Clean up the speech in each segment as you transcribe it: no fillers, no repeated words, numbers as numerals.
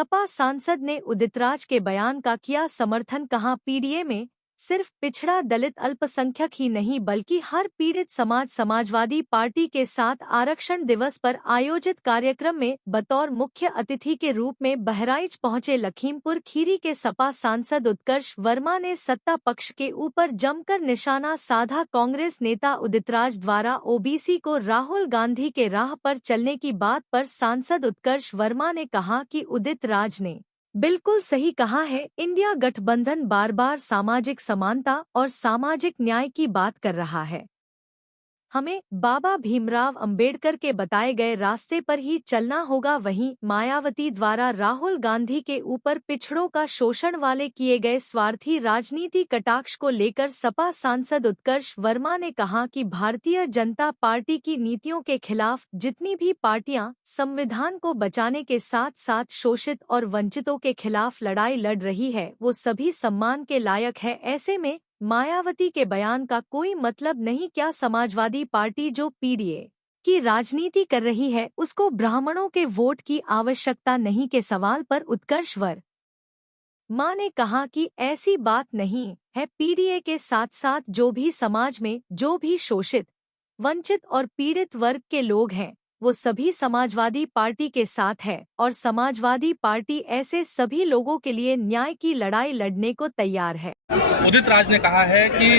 सपा सांसद ने उदित राज के बयान का किया समर्थन। कहा, पीडीए में सिर्फ पिछड़ा दलित अल्पसंख्यक ही नहीं बल्कि हर पीड़ित समाज। समाजवादी पार्टी के साथ आरक्षण दिवस पर आयोजित कार्यक्रम में बतौर मुख्य अतिथि के रूप में बहराइच पहुंचे लखीमपुर खीरी के सपा सांसद उत्कर्ष वर्मा ने सत्ता पक्ष के ऊपर जमकर निशाना साधा। कांग्रेस नेता उदित राज द्वारा ओबीसी को राहुल गांधी के राह पर चलने की बात पर सांसद उत्कर्ष वर्मा ने कहा कि उदित राज ने बिल्कुल सही कहा है। इंडिया गठबंधन बार बार सामाजिक समानता और सामाजिक न्याय की बात कर रहा है। हमें बाबा भीमराव अंबेडकर के बताए गए रास्ते पर ही चलना होगा। वहीं मायावती द्वारा राहुल गांधी के ऊपर पिछड़ों का शोषण वाले किए गए स्वार्थी राजनीति कटाक्ष को लेकर सपा सांसद उत्कर्ष वर्मा ने कहा कि भारतीय जनता पार्टी की नीतियों के खिलाफ जितनी भी पार्टियां संविधान को बचाने के साथ साथ शोषित और वंचितों के खिलाफ लड़ाई लड़ रही है, वो सभी सम्मान के लायक है। ऐसे में मायावती के बयान का कोई मतलब नहीं। क्या समाजवादी पार्टी जो पीडीए की राजनीति कर रही है उसको ब्राह्मणों के वोट की आवश्यकता नहीं के सवाल पर उत्कर्ष वर्मा ने कहा कि ऐसी बात नहीं है। पीडीए के साथ साथ जो भी समाज में जो भी शोषित, वंचित और पीड़ित वर्ग के लोग हैं वो सभी समाजवादी पार्टी के साथ है और समाजवादी पार्टी ऐसे सभी लोगों के लिए न्याय की लड़ाई लड़ने को तैयार है। उदित राज ने कहा है कि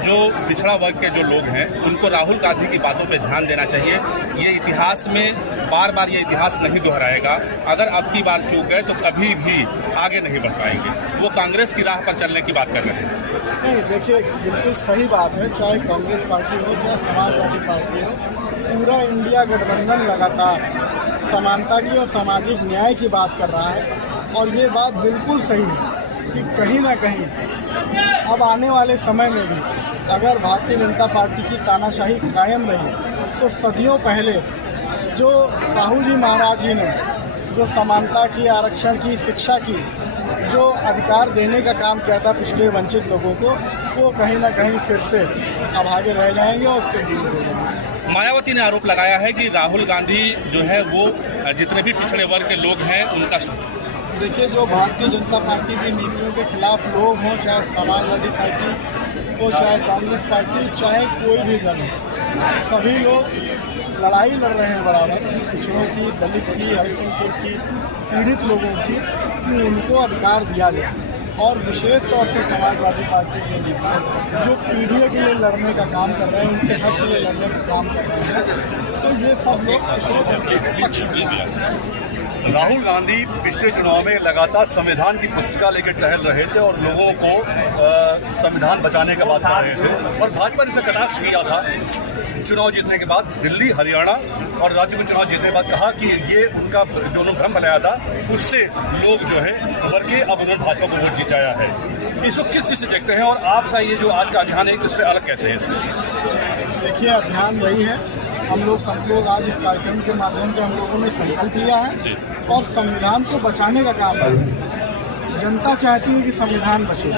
जो पिछड़ा वर्ग के जो लोग हैं उनको राहुल गांधी की बातों पे ध्यान देना चाहिए। ये इतिहास में बार बार ये इतिहास नहीं दोहराएगा। अगर अब की बार चूक गए तो कभी भी आगे नहीं बढ़ पाएंगे। वो कांग्रेस की राह पर चलने की बात कर रहे हैं। नहीं, देखिए बिल्कुल सही बात है। चाहे कांग्रेस पार्टी हो चाहे समाजवादी पार्टी हो, पूरा इंडिया गठबंधन लगातार समानता की और सामाजिक न्याय की बात कर रहा है। और ये बात बिल्कुल सही है कि कहीं ना कहीं अब आने वाले समय में भी अगर भारतीय जनता पार्टी की तानाशाही कायम रही तो सदियों पहले जो साहू जी महाराज जी ने जो समानता की, आरक्षण की, शिक्षा की जो अधिकार देने का काम किया था पिछड़े वंचित लोगों को, वो कहीं ना कहीं फिर से अब आगे रह जाएंगे और उससे दूर हो जाएंगे। मायावती ने आरोप लगाया है कि राहुल गांधी जो है वो जितने भी पिछड़े वर्ग के लोग हैं उनका, देखिए जो भारतीय जनता पार्टी की नीतियों के खिलाफ लोग हों, चाहे समाजवादी पार्टी हो चाहे कांग्रेस पार्टी चाहे कोई भी दल हो, सभी लोग लड़ाई लड़ रहे हैं बराबर पिछड़ों की, दलित की, अल्पसंख्यक की, पीड़ित लोगों की, कि उनको अधिकार दिया जाए। और विशेष तौर से समाजवादी पार्टी के नेता जो पीडीए के लिए लड़ने का काम कर रहे हैं, उनके हक के लिए लड़ने का काम कर रहे हैं, तो ये सब लोग पिछड़े वर्ग के पक्ष में हैं। राहुल गांधी पिछले चुनाव में लगातार संविधान की पुस्तिका लेकर टहल रहे थे और लोगों को संविधान बचाने का बात कर रहे थे और भाजपा ने कटाक्ष किया था चुनाव जीतने के बाद। दिल्ली, हरियाणा और राज्य में चुनाव जीतने के बाद कहा कि ये उनका जो उन्होंने भ्रम बनाया था उससे लोग जो है उभर के अब उन्होंने भाजपा को वोट जिताया है। इसको किस चीज़ से देखते हैं और आपका ये जो आज का अभियान है इससे अलग कैसे है इससे? देखिए अभियान वही है, हम लोग सब लोग आज इस कार्यक्रम के माध्यम से हम लोगों ने संकल्प लिया है और संविधान को बचाने का काम है। जनता चाहती है कि संविधान बचे,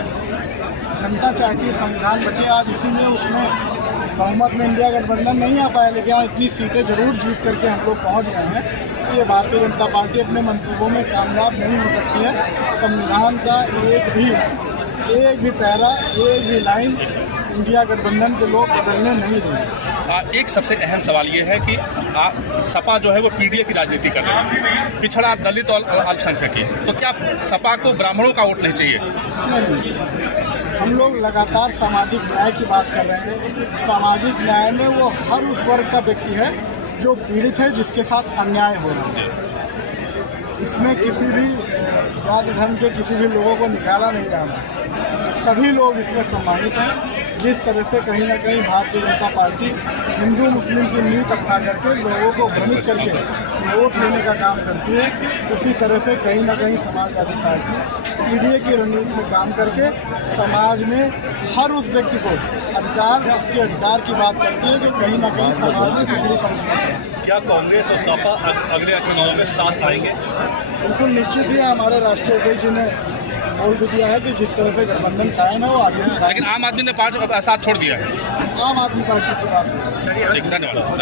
जनता चाहती है संविधान बचे। आज इसीलिए उसमें बहुमत में इंडिया गठबंधन नहीं आ पाया, लेकिन आज इतनी सीटें जरूर जीत करके हम लोग पहुंच गए हैं। ये भारतीय जनता पार्टी अपने मंसूबों में कामयाब नहीं हो सकती है। संविधान का एक भी पैरा, एक भी लाइन इंडिया गठबंधन के लोग बदलने नहीं देंगे। एक सबसे अहम सवाल ये है कि सपा जो है वो पीडीए की राजनीति कर रही है, पिछड़ा, दलित और अल्पसंख्यक की, तो क्या सपा को ब्राह्मणों का वोट नहीं चाहिए? नहीं, हम लोग लगातार सामाजिक न्याय की बात कर रहे हैं। सामाजिक न्याय में वो हर उस वर्ग का व्यक्ति है जो पीड़ित है, जिसके साथ अन्याय हो रहा है। इसमें किसी भी जाति धर्म के किसी भी लोगों को निकाला नहीं जा रहा, सभी लोग इसमें सम्मानित हैं। जिस तरह से कहीं ना कहीं भारतीय जनता पार्टी हिंदू मुस्लिम की नीति अपना करके लोगों को भ्रमित करके वोट लेने का काम करती है, उसी तरह से कहीं ना कहीं समाजवादी पार्टी पीडीए की रणनीति में काम करके समाज में हर उस व्यक्ति को अधिकार, उसके अधिकार की बात करती है जो कहीं ना कहीं समाज में पिछड़ी पंक्ति है। क्या कांग्रेस और सपा अगले चुनाव में साथ आएंगे? बिल्कुल निश्चित ही है। हमारे राष्ट्रीय अध्यक्ष ने बोल भी दिया है कि जिस तरह से गठबंधन कायम है वो आगे भी कायम। लेकिन आम आदमी ने साथ छोड़ दिया है। आम आदमी पार्टी की बात। धन्यवाद।